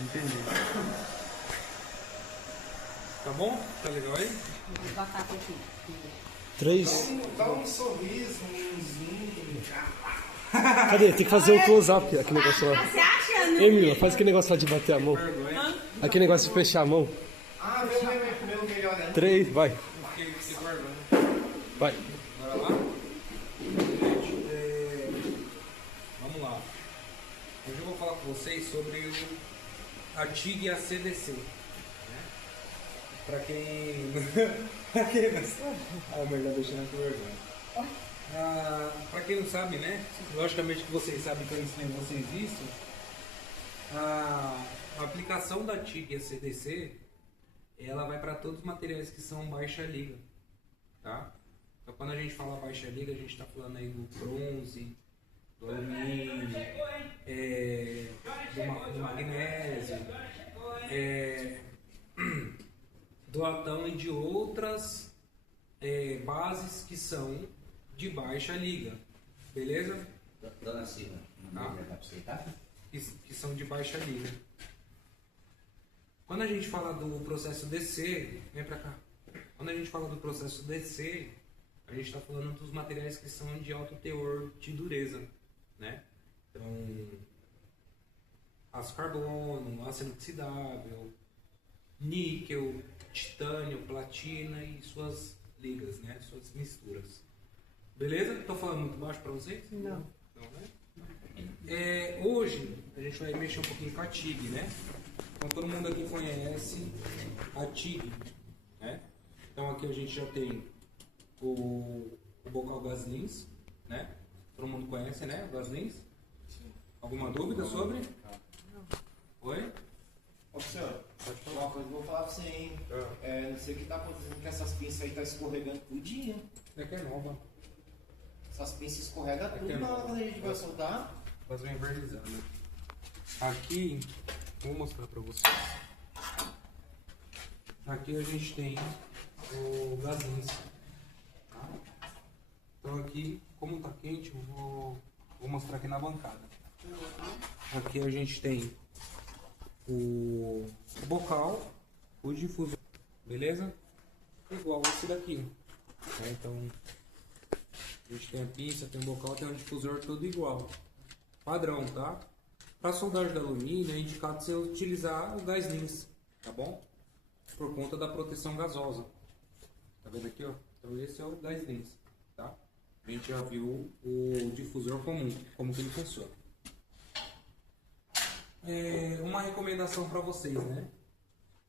Entendi. Tá bom? Tá legal aí? Batata aqui. 3. Dá um sorriso, um zoom. Cadê? Tem que fazer o close-up, aquele negócio lá. Você acha? Não? Ei, menina, faz aquele negócio lá de bater a mão. Aquele negócio de fechar a mão. Ah, meu melhor ainda. 3, vai. Que vergonha. Vai. Bora lá? Gente, vamos lá. Hoje eu vou falar com vocês sobre a TIG e a CDC. Né? Pra quem... pra quem não sabe... Ah, melhor deixando com vergonha. Pra quem não sabe, né? Logicamente que vocês sabem que eu ensinei vocês isso. A aplicação da TIG e a CDC, ela vai para todos os materiais que são baixa liga, tá? Então quando a gente fala baixa liga, a gente está falando aí do bronze, do alumínio, do magnésio, do latão e de outras bases que são de baixa liga, beleza? Dona Silva, Tá. dá pra você, tá? Que são de baixa liga. Quando a gente fala do processo DC, vem pra cá. Quando a gente fala do processo DC, a gente está falando dos materiais que são de alto teor de dureza, né? Então, aço carbono, aço inoxidável, níquel, titânio, platina e suas ligas, né? Suas misturas. Beleza? Estou falando muito baixo para vocês? Não. Não, né? Hoje a gente vai mexer um pouquinho com a TIG, né? Então todo mundo aqui conhece a TIG, né? Então aqui a gente já tem o bocal Gaslins, né? Todo mundo conhece, né? O Gaslins. Alguma dúvida sobre? Oi? Ô senhor, uma coisa que eu vou falar pra você, hein? Não sei o que tá acontecendo, que essas pinças aí tá escorregando tudinho. É que é nova. Essas pinças escorregam tudo é na hora nova. que a gente vai soltar. Elas vão envernizando. Aqui, vou mostrar pra vocês. Aqui a gente tem o Gaslins. Tá? Então aqui, como tá quente, eu vou mostrar aqui na bancada. Aqui a gente tem o bocal, o difusor, beleza? Igual esse daqui. Né? Então, a gente tem a pinça, tem o bocal, tem o difusor, tudo igual. Padrão, tá? Para soldagem de alumínio é indicado você utilizar o Gaslins, tá bom? Por conta da proteção gasosa. Tá vendo aqui, ó? Então esse é o Gaslins, tá? A gente já viu o difusor comum, como que ele funciona. Uma recomendação para vocês, né?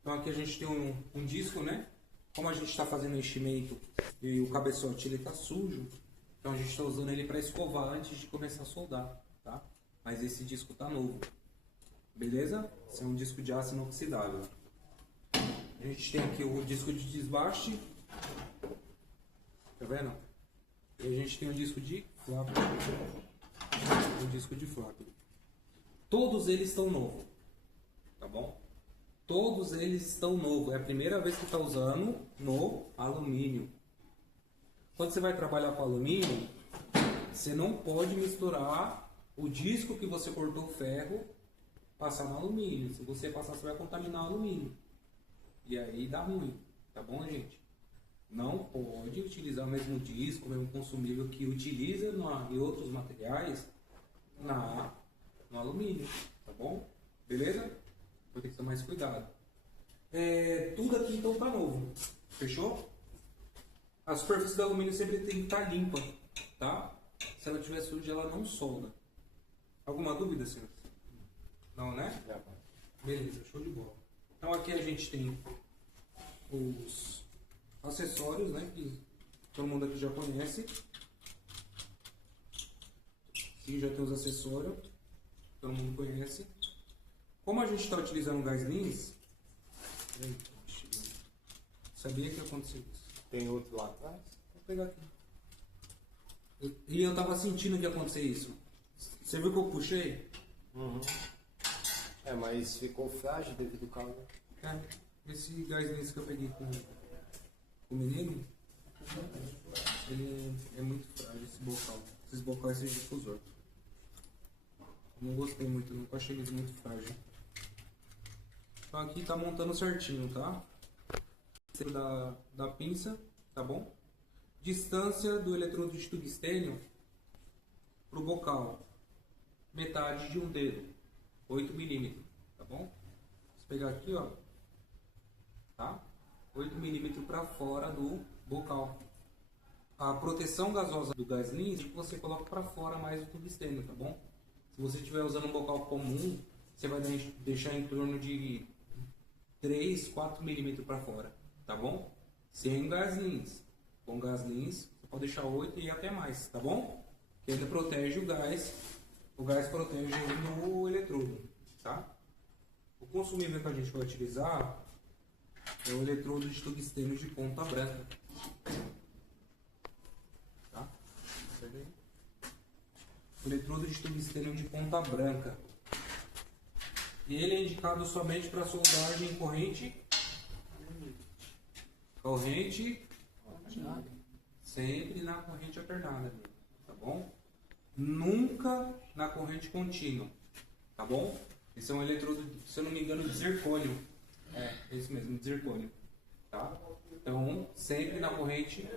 Então aqui a gente tem um disco, né? Como a gente está fazendo enchimento e o cabeçote ele tá sujo, então a gente está usando ele para escovar antes de começar a soldar, tá? Mas esse disco tá novo, beleza? Esse é um disco de aço inoxidável. A gente tem aqui o disco de desbaste, tá vendo? E a gente tem o disco de flap, Todos eles estão novos, tá bom? Todos eles estão novos. É a primeira vez que está usando no alumínio. Quando você vai trabalhar com alumínio, você não pode misturar o disco que você cortou o ferro, passar no alumínio. Se você passar, você vai contaminar o alumínio. E aí dá ruim, tá bom, gente? Não pode utilizar o mesmo disco, o mesmo consumível que utiliza em outros materiais no alumínio, tá bom? Beleza? Vou ter que ter mais cuidado. Tudo aqui então tá novo, fechou? A superfície do alumínio sempre tem que estar limpa, tá? Se ela estiver suja, ela não solda. Alguma dúvida, senhor? Não, né? Beleza, show de bola. Então aqui a gente tem os acessórios, né? Que todo mundo aqui já conhece. Aqui já tem os acessórios. Todo mundo conhece. Como a gente está utilizando o Gaslins, sabia que ia acontecer isso. Tem outro lá atrás? Vou pegar aqui. E eu tava sentindo que ia acontecer isso. Você viu que eu puxei? Uhum. Mas ficou frágil devido ao calor. Esse Gaslins que eu peguei com o menino, ele é muito frágil, esse bocal. Esses bocais, esse difusor. Não gostei muito, não achei eles muito frágil. Então aqui tá montando certinho, tá? Da pinça, tá bom? Distância do eletrodo de tungstênio pro bocal, metade de um dedo, 8 milímetros, tá bom? Vou pegar aqui, ó, tá? 8 milímetros para fora do bocal. A proteção gasosa do gás lins você coloca para fora mais o tungstênio, tá bom? Se você estiver usando um bocal comum, você vai deixar em torno de 3, 4 milímetros para fora, tá bom? Sem gás lins. Com gás lins, você pode deixar 8 e até mais, tá bom? Que ainda protege o gás protege o eletrodo, tá? O consumível que a gente vai utilizar é o eletrodo de tungstênio de ponta branca. Tá? O eletrodo de tungstênio de ponta branca. E ele é indicado somente para soldagem corrente sempre na corrente alternada, tá bom? Nunca na corrente contínua, tá bom? Esse é um eletrodo, se eu não me engano, de zircônio. É isso mesmo, de zircônio, tá? Então, sempre na corrente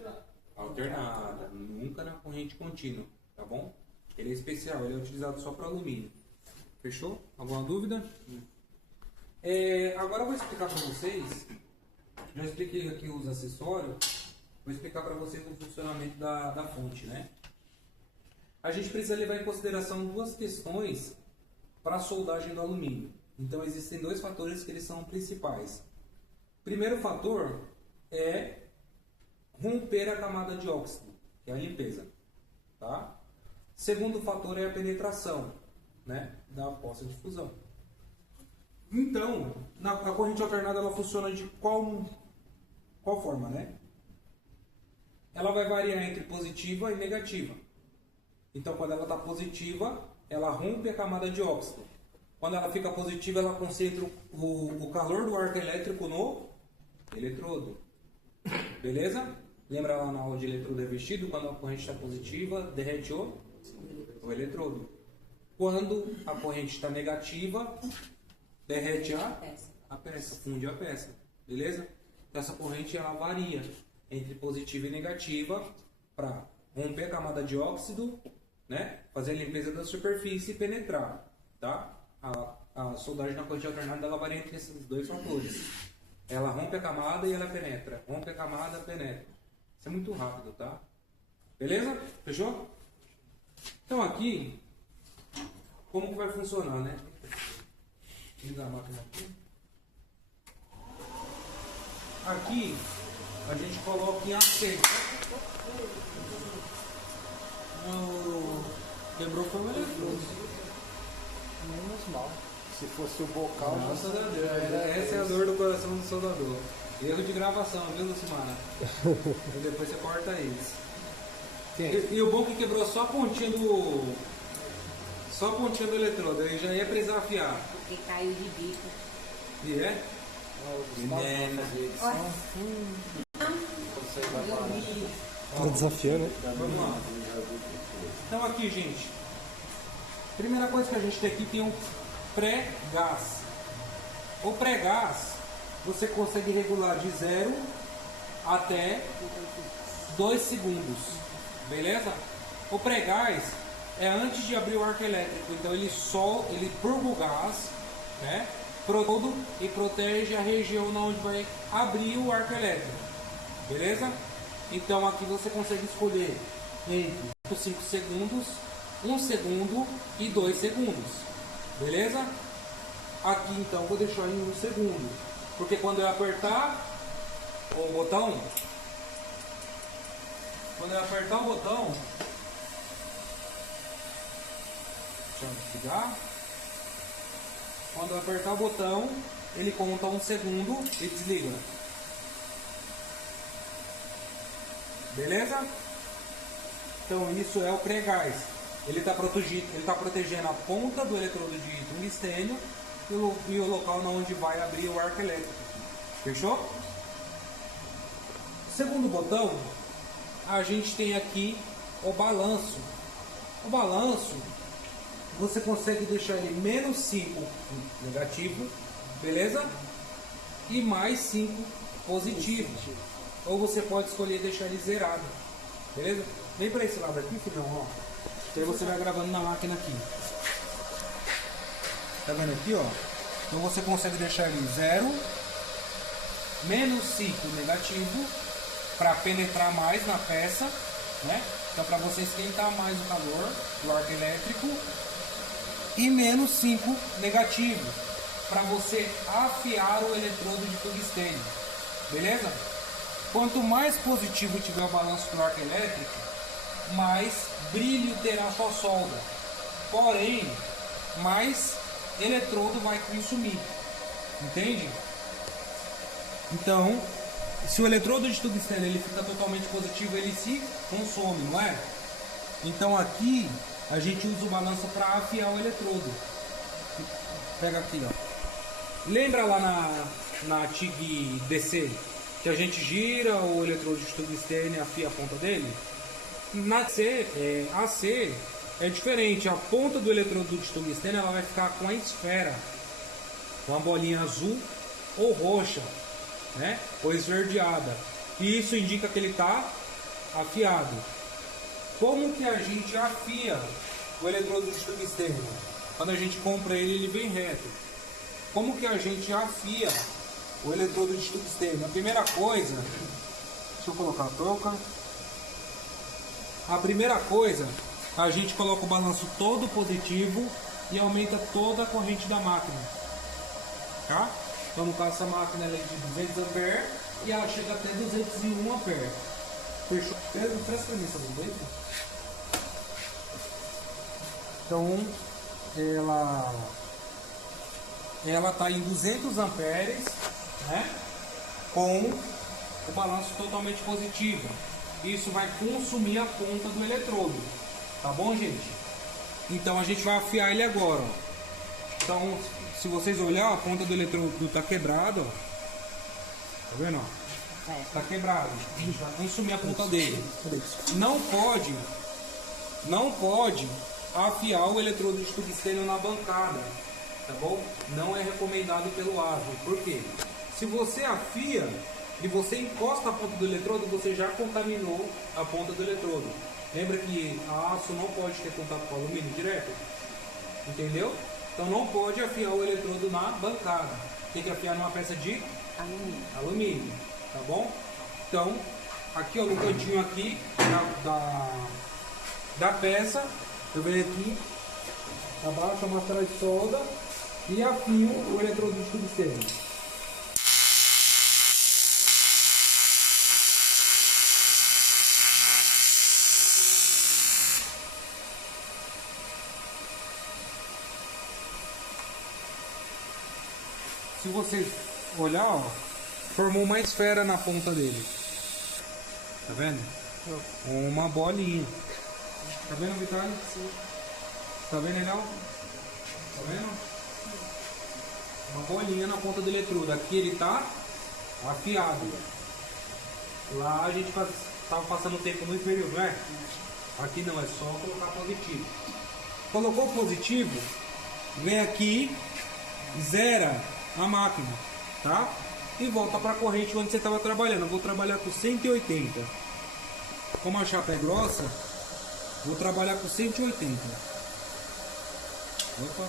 alternada, nunca na corrente contínua, tá bom? Ele é especial, ele é utilizado só para alumínio. Fechou? Alguma dúvida? Agora eu vou explicar para vocês, já expliquei aqui os acessórios, vou explicar para vocês o funcionamento da fonte, né? A gente precisa levar em consideração duas questões para a soldagem do alumínio. Então existem dois fatores que eles são principais. Primeiro fator é romper a camada de óxido, que é a limpeza, tá? Segundo fator é a penetração, né, da poça de fusão. Então, a corrente alternada ela funciona de qual forma, né? Ela vai variar entre positiva e negativa. Então, quando ela está positiva, ela rompe a camada de óxido. Quando ela fica positiva, ela concentra o calor do arco elétrico no eletrodo. Beleza? Lembra lá na aula de eletrodo revestido, quando a corrente está positiva, derrete o eletrodo. Quando a corrente está negativa, derrete a peça, funde a peça. Beleza? Então, essa corrente ela varia entre positiva e negativa para romper a camada de óxido, né? Fazer a limpeza da superfície e penetrar, tá? A soldagem na corrente alternada ela varia entre esses dois fatores. Ela rompe a camada e ela penetra. Rompe a camada, penetra. Isso é muito rápido, tá? Beleza? Fechou? Então aqui, como que vai funcionar, né? Vou ligar a máquina aqui. Aqui, a gente coloca em AC. Quebrou foi o eletrodo. Menos mal. Se fosse o bocal, nossa Deus, essa é a dor do coração do soldador. Erro de gravação, viu, Lucimara? E depois você corta eles. E o bom que quebrou só a pontinha do. Só a pontinha do eletrodo, aí já ia precisar afiar. Porque caiu de bico. E é? Tá desafiando, né? Vamos lá. Então aqui, gente. Primeira coisa que a gente tem aqui tem um pré-gás. O pré-gás você consegue regular de 0 até 2 segundos. Beleza? O pré-gás é antes de abrir o arco elétrico. Então ele purga o gás, né? Todo e protege a região onde vai abrir o arco elétrico. Beleza? Então aqui você consegue escolher entre 5 segundos, 1 segundo e 2 segundos. Beleza? Aqui então vou deixar em 1 segundo. Porque quando eu apertar o botão, deixa eu desligar. Quando eu apertar o botão, ele conta 1 segundo e desliga. Beleza? Então isso é o pré-gás. Ele está protegendo a ponta do eletrodo de tungstênio e o local onde vai abrir o arco elétrico. Fechou? Segundo botão, a gente tem aqui o balanço. O balanço, você consegue deixar ele -5 negativo beleza? E mais 5 positivos. Ou você pode escolher deixar ele zerado, beleza? Vem para esse lado aqui, filhão, ó. Aí você vai gravando na máquina aqui. Tá vendo aqui, ó? Então você consegue deixar ele 0, menos 5 negativo, para penetrar mais na peça, né? Então para você esquentar mais o calor do arco elétrico. E menos 5 negativo, para você afiar o eletrodo de tungstênio, beleza? Quanto mais positivo tiver o balanço do arco elétrico, mais brilho terá a sua solda. Porém, mais eletrodo vai consumir, entende? Então, se o eletrodo de tungstênio ele fica totalmente positivo, ele se consome, não é? Então aqui a gente usa o balanço para afiar o eletrodo. Pega aqui, ó. Lembra lá na TIG DC que a gente gira o eletrodo de tungstênio e afia a ponta dele? Na AC é diferente. A ponta do eletrodo de tungstênio ela vai ficar com a esfera, com a bolinha azul ou roxa, né? Ou esverdeada. E isso indica que ele está afiado. Como que a gente afia o eletrodo de tungstênio? Quando a gente compra ele, ele vem reto. Como que a gente afia o eletrodo de tungstênio? A primeira coisa, deixa eu colocar a touca. A primeira coisa, a gente coloca o balanço todo positivo e aumenta toda a corrente da máquina, tá? Então no caso essa máquina ela é de 200 A e ela chega até 201 A. Fechou? Presta pra mim essa luz aí. Então ela está em 200 amperes, né, com o balanço totalmente positivo. Isso vai consumir a ponta do eletrodo, tá bom, gente? Então a gente vai afiar ele agora, ó. Então se vocês olhar, a ponta do eletrodo está quebrada, ó. Tá vendo, ó? Está quebrado. A gente vai consumir a ponta dele. Não pode afiar o eletrodo de tungstênio na bancada, tá bom? Não é recomendado pelo ASME. Por quê? Se você afia e você encosta a ponta do eletrodo, você já contaminou a ponta do eletrodo. Lembra que a aço não pode ter contato com o alumínio direto? Entendeu? Então não pode afiar o eletrodo na bancada. Tem que afiar numa peça de alumínio, tá bom? Então, aqui ó, no cantinho aqui da peça, eu venho aqui, abaixo a máscara de solda e afio o eletrodo de tungstênio. Se você olhar, ó, formou uma esfera na ponta dele. Tá vendo? Uma bolinha. Tá vendo, Vitória? Sim. Tá vendo, legal? Tá vendo? Uma bolinha na ponta do eletrodo. Aqui ele tá afiado. Lá a gente tava passando tempo no inferior, não é? Aqui não, é só colocar positivo. Colocou positivo, vem aqui, zera a máquina, tá? E volta para a corrente onde você estava trabalhando. Eu vou trabalhar com 180. Como a chapa é grossa, vou trabalhar com 180. Opa.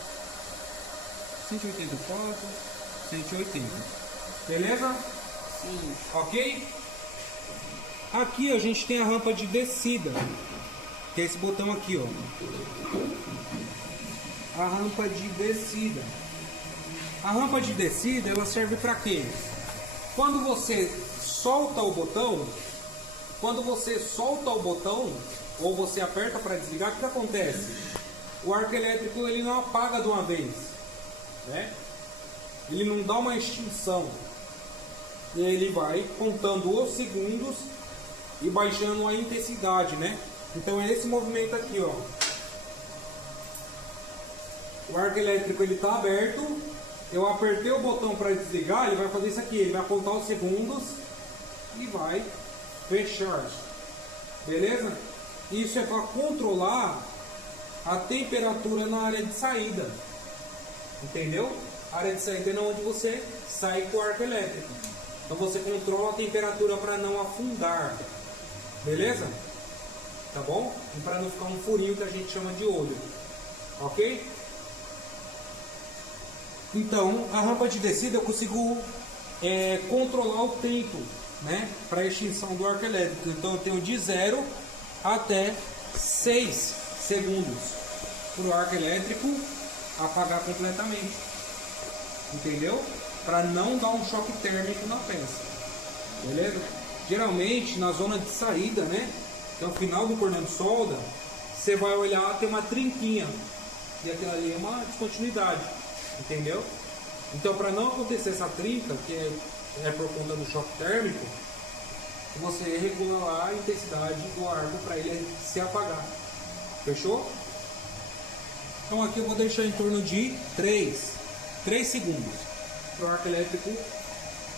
184, 180. Beleza? Sim. Ok? Aqui a gente tem a rampa de descida, que é esse botão aqui, ó. A rampa de descida. A rampa de descida, ela serve para quê? Quando você solta o botão, ou você aperta para desligar, o que acontece? O arco elétrico ele não apaga de uma vez, né? Ele não dá uma extinção. Ele vai contando os segundos e baixando a intensidade, né? Então é esse movimento aqui, ó. O arco elétrico ele está aberto. Eu apertei o botão para desligar, ele vai fazer isso aqui, ele vai contar os segundos e vai fechar. Beleza? Isso é para controlar a temperatura na área de saída. Entendeu? A área de saída é onde você sai com o arco elétrico. Então você controla a temperatura para não afundar. Beleza? Tá bom? E para não ficar um furinho que a gente chama de olho. Ok? Então, a rampa de descida eu consigo controlar o tempo, né, para extinção do arco elétrico. Então eu tenho de 0 até 6 segundos para o arco elétrico apagar completamente. Entendeu? Para não dar um choque térmico na peça. Beleza? Geralmente na zona de saída, né, que é o final do cordão de solda, você vai olhar, tem uma trinquinha. E aquilo ali é uma descontinuidade. Entendeu? Então, para não acontecer essa trinca, que é por conta do choque térmico, você regula lá a intensidade do arco para ele se apagar. Fechou? Então aqui eu vou deixar em torno de 3 segundos para o arco elétrico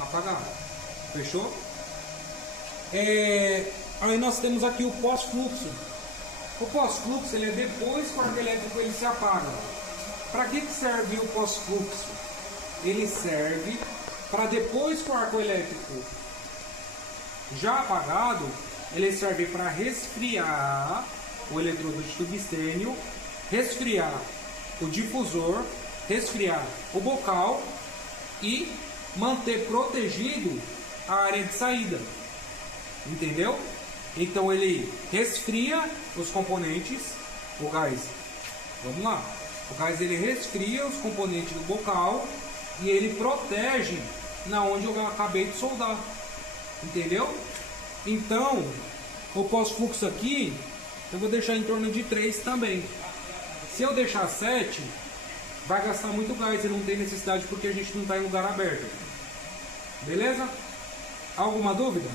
apagar. Fechou? Aí nós temos aqui o pós-fluxo. O pós-fluxo ele é depois que o arco elétrico ele se apaga. Para que serve o pós-fluxo? Ele serve para depois que o arco elétrico já apagado, ele serve para resfriar o eletrodo de tungstênio, resfriar o difusor, resfriar o bocal e manter protegido a área de saída. Entendeu? Então ele resfria os componentes, o gás. Vamos lá. O gás ele resfria os componentes do bocal e ele protege na onde eu acabei de soldar. Entendeu? Então, o pós-fluxo aqui eu vou deixar em torno de 3 também. Se eu deixar 7, vai gastar muito gás e não tem necessidade porque a gente não está em lugar aberto. Beleza? Alguma dúvida?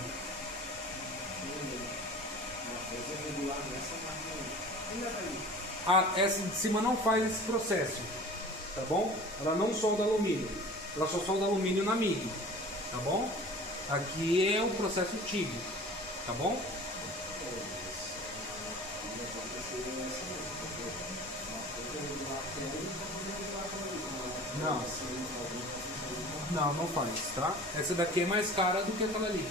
Essa de cima não faz esse processo, tá bom? Ela não solda alumínio, ela só solda alumínio na MIG, tá bom? Aqui é o processo TIG, tá bom? Não faz, tá? Essa daqui é mais cara do que aquela ali.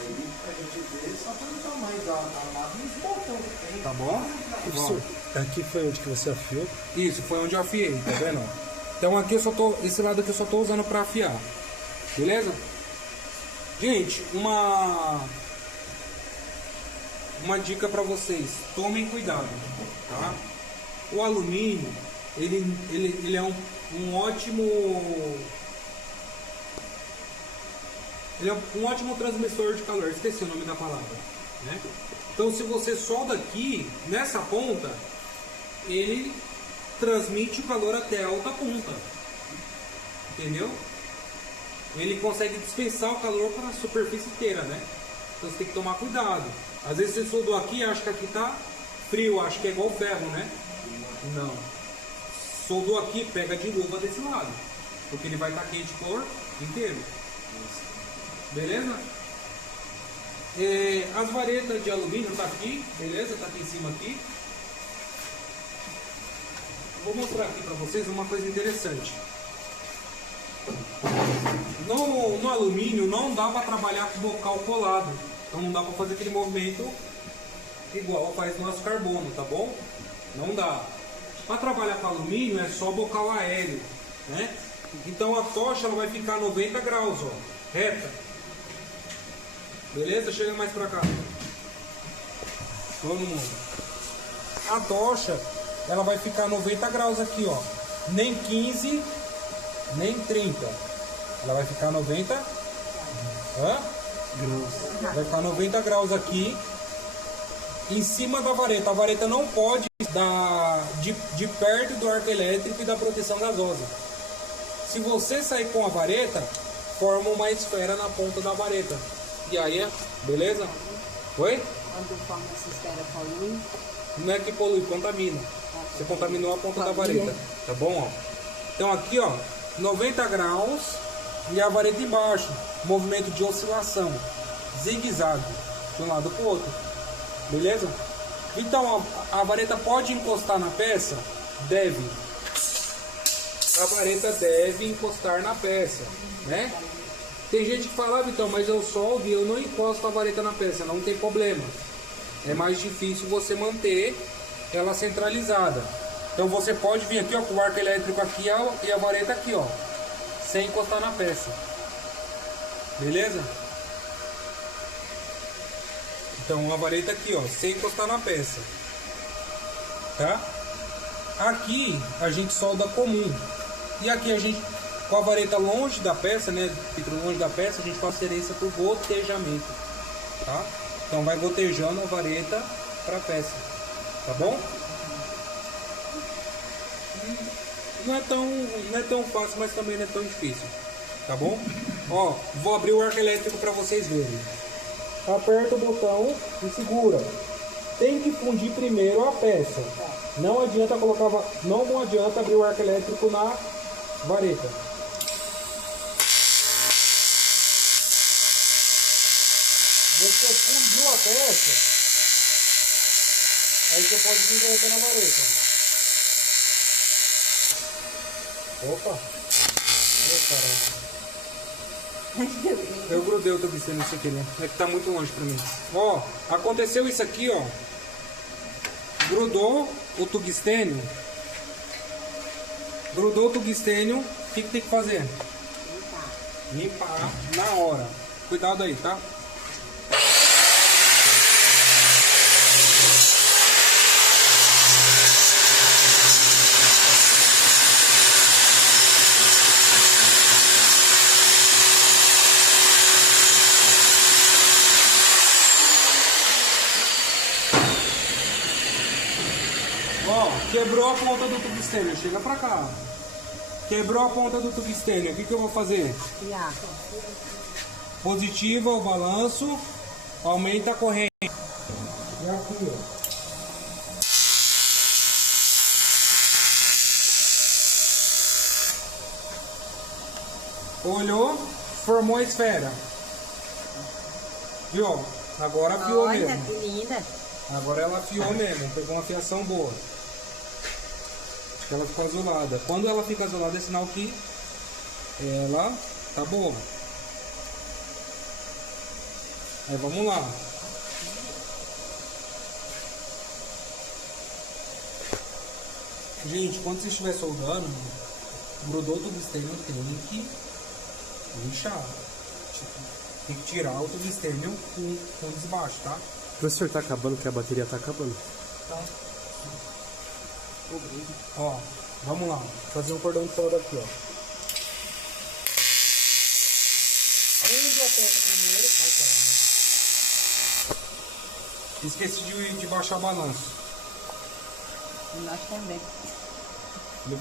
A gente vê só pelo tamanho da nave e os botões que tem. Tá bom? Professor, aqui foi onde que você afiou? Isso, foi onde eu afiei, tá vendo? Então aqui eu só tô, esse lado aqui eu só tô usando para afiar. Beleza? Gente, uma dica para vocês, tomem cuidado, tá? O alumínio, ele é um ótimo transmissor de calor, esqueci o nome da palavra, né? Então se você solda aqui, nessa ponta, ele transmite o calor até a outra ponta, entendeu? Ele consegue dispensar o calor para a superfície inteira, né? Então você tem que tomar cuidado. Às vezes você soldou aqui e acha que aqui tá frio, acha que é igual ferro, né? Não. Soldou aqui, pega de luva desse lado, porque ele vai estar quente por inteiro. Beleza? As varetas de alumínio tá aqui, beleza? Tá aqui em cima aqui. Vou mostrar aqui para vocês uma coisa interessante. No alumínio não dá para trabalhar com o bocal colado, então não dá para fazer aquele movimento igual faz no aço carbono, tá bom? Não dá. Para trabalhar com alumínio é só bocal aéreo, né? Então a tocha ela vai ficar 90 graus, ó, reta. Beleza? Chega mais pra cá. Todo mundo. A tocha ela vai ficar 90 graus aqui, ó. Nem 15, nem 30. Ela vai ficar 90 graus. Vai ficar 90 graus aqui. Em cima da vareta. A vareta não pode dar de perto do arco elétrico e da proteção gasosa. Se você sair com a vareta, forma uma esfera na ponta da vareta. E aí, beleza? Oi? Quando forma essa esfera polui? Não é que polui, contamina. Você contaminou a ponta da vareta. Tá bom? Ó. Então aqui, ó, 90 graus e a vareta embaixo. Movimento de oscilação. Zigue-zague. De um lado para o outro. Beleza? Então a vareta pode encostar na peça? Deve. a vareta deve encostar na peça, né? Tem gente que fala, então, mas eu soldo e eu não encosto a vareta na peça, não tem problema. É mais difícil você manter ela centralizada. Então você pode vir aqui, ó, com o arco elétrico aqui e a vareta aqui, ó, sem encostar na peça. Beleza? Então a vareta aqui, ó, sem encostar na peça. Tá? Aqui a gente solda comum. E aqui a gente, com a vareta longe da peça, né? Fica longe da peça, a gente faz transferência por gotejamento. Tá? Então vai gotejando a vareta para a peça. Tá bom? Não é tão fácil, mas também não é tão difícil. Tá bom? Ó, vou abrir o arco elétrico para vocês verem. Aperta o botão e segura. Tem que fundir primeiro a peça. Não adianta abrir o arco elétrico na vareta. Você fundiu a peça, aí você pode vir colocar na vareta. Opa! Ô, caramba. Eu grudei o tubistênio nisso aqui, né? É que tá muito longe pra mim. Ó, aconteceu isso aqui, ó. Grudou o tubistênio. Grudou o tubistênio. O que tem que fazer? Limpar na hora. Cuidado aí, tá? Quebrou a ponta do tubistênio, chega pra cá. Quebrou a ponta do tubistênio, o que eu vou fazer? Positiva o balanço, aumenta a corrente. E aqui, ó. Olhou, formou a esfera. Viu? Agora afiou mesmo. Olha que linda. Agora ela afiou mesmo, pegou uma afiação boa. Ela ficou azulada. Quando ela fica azulada é sinal que ela tá boa. Aí vamos lá. Gente, quando você estiver soldando, grudou o tubistênio, tem que lixar. Tem que tirar o tubistênio com desbaixo, tá? O professor tá acabando, que a bateria tá acabando. Tá. Ó, vamos lá. Fazer um cordão de solda aqui, ó. Prende a peça primeiro. Ai, caramba. Esqueci de baixar o balanço. Nós também. Ele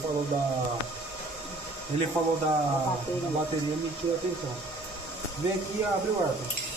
falou da bateria, me tirou a atenção. Vem aqui e abre o arco.